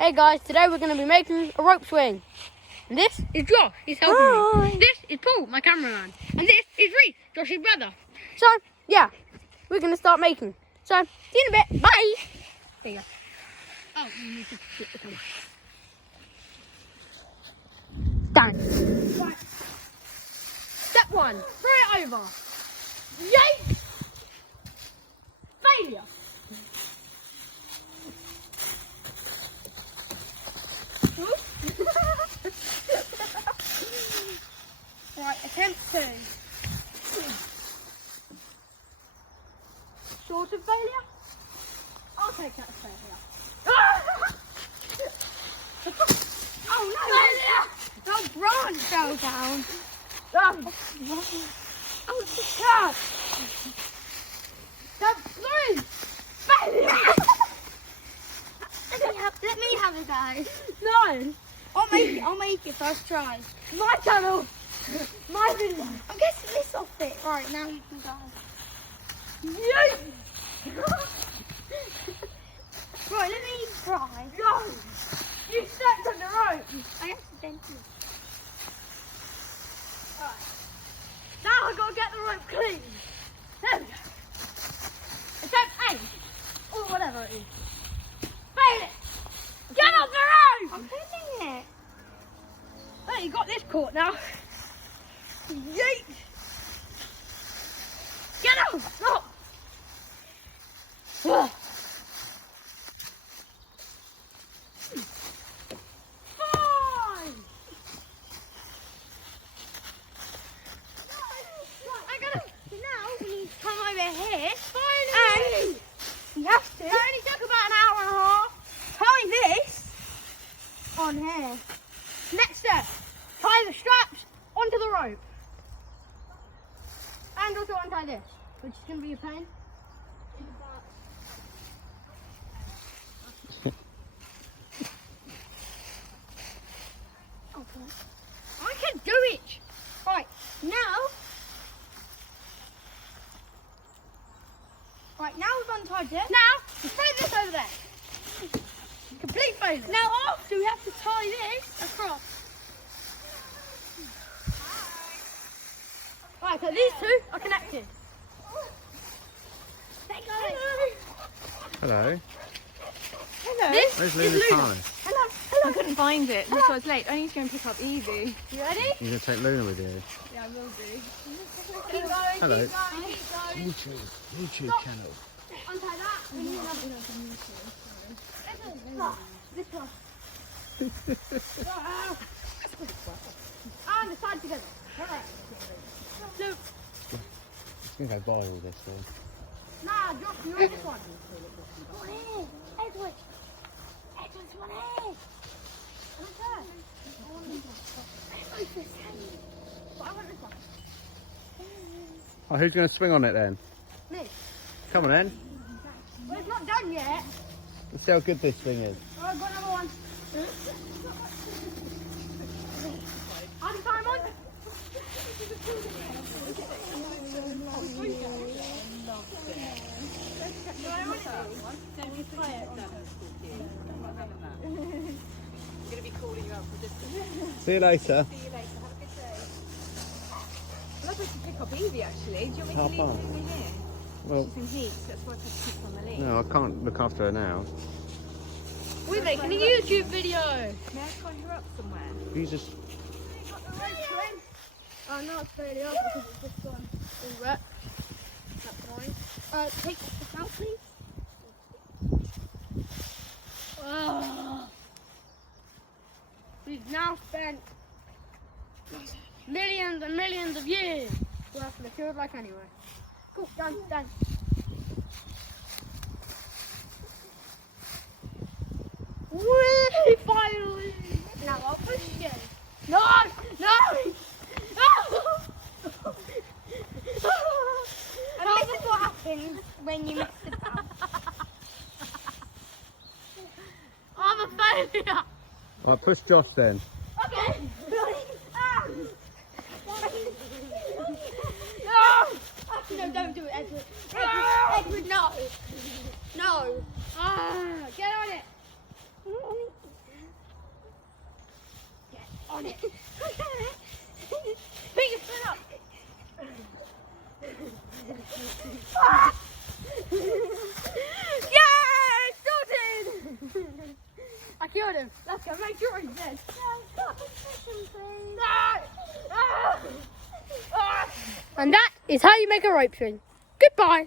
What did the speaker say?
Hey guys, today we're going to be making a rope swing. And this is Josh, he's helping me. This is Paul, my cameraman. And this is Reese, Josh's brother. So, yeah, we're going to start making. So, see you in a bit. Bye. There you go. Oh, you need to flip the camera. Done. Right. Step 1, throw it over. Yay! Failure. Right, attempt 2. Sort of failure? I'll take that as failure. Oh no! Failure! The branch fell down. Oh, it's cat. That's 3. Failure! Let me have it, guys. No. I'll make it first try. My channel. My video. I'm getting this off it. Right, now you can go. Yay! Right, let me try. Go! You stepped on the rope. I accidentally. Alright. Now I've got to get the rope clean. There we go. Attempt 8. Or whatever it is. Fail it! Get off the rope! I'm failing it. Hey, you got this caught now. Yeet! Get out! Stop! Fine! I gotta. Now we need to come over here. Finally! And you have to. It only took about an hour and a half. Tie this on here. Next step, tie the straps onto the rope. And also untie this, which is going to be a pain. Okay. I can do it! Right, now we've untied it. Now, throw this over there. Complete failure. Now after we have to tie this across. Right, so these two are connected. Hello. Hello. Where's This Luna's is Luna. car? Hello. I couldn't find it. That's why I was late. I need to go and pick up Evie. You ready? You're going to take Luna with you? Yeah, I will do. Keep going, Hello. keep going. YouTube channel. Untie that. We need another. This one. And the side together. Alright. Look. It's going to go viral this one. Nah, Josh, you're on this one. Come here. Edward. Edward's one here. What's that? I want this one. But I want this one. Oh, who's going to swing on it then? Me. Come on then. Well, it's not done yet. Let's see how good this thing is. Oh, I've got another one. I'll be fine, Mike. See you later. I'm not supposed to pick up Evie actually. Do you want me How to leave far? Evie here? Well, She's in heat, so that's why I had to keep her on the lead. no, I can't look after her now. We're making a YouTube video. May I call her up somewhere? You just... Oh, no, it's fairly up because it's just gone all wet. That's fine. Take this out, please. We've now spent millions and millions of years worth of the field like anyway. Cool, done, done. Whee! Finally! Now I'll push you. No! No! And this is what happens when you mess it up. I'm a failure! Right, push Josh then. Okay! No, don't do it, Edward. Edward, no. No. Get on it. on it. Pick your foot up. Yeah, sorted. I killed him. Let's go make sure he's dead. And that is how you make a rope swing. Goodbye.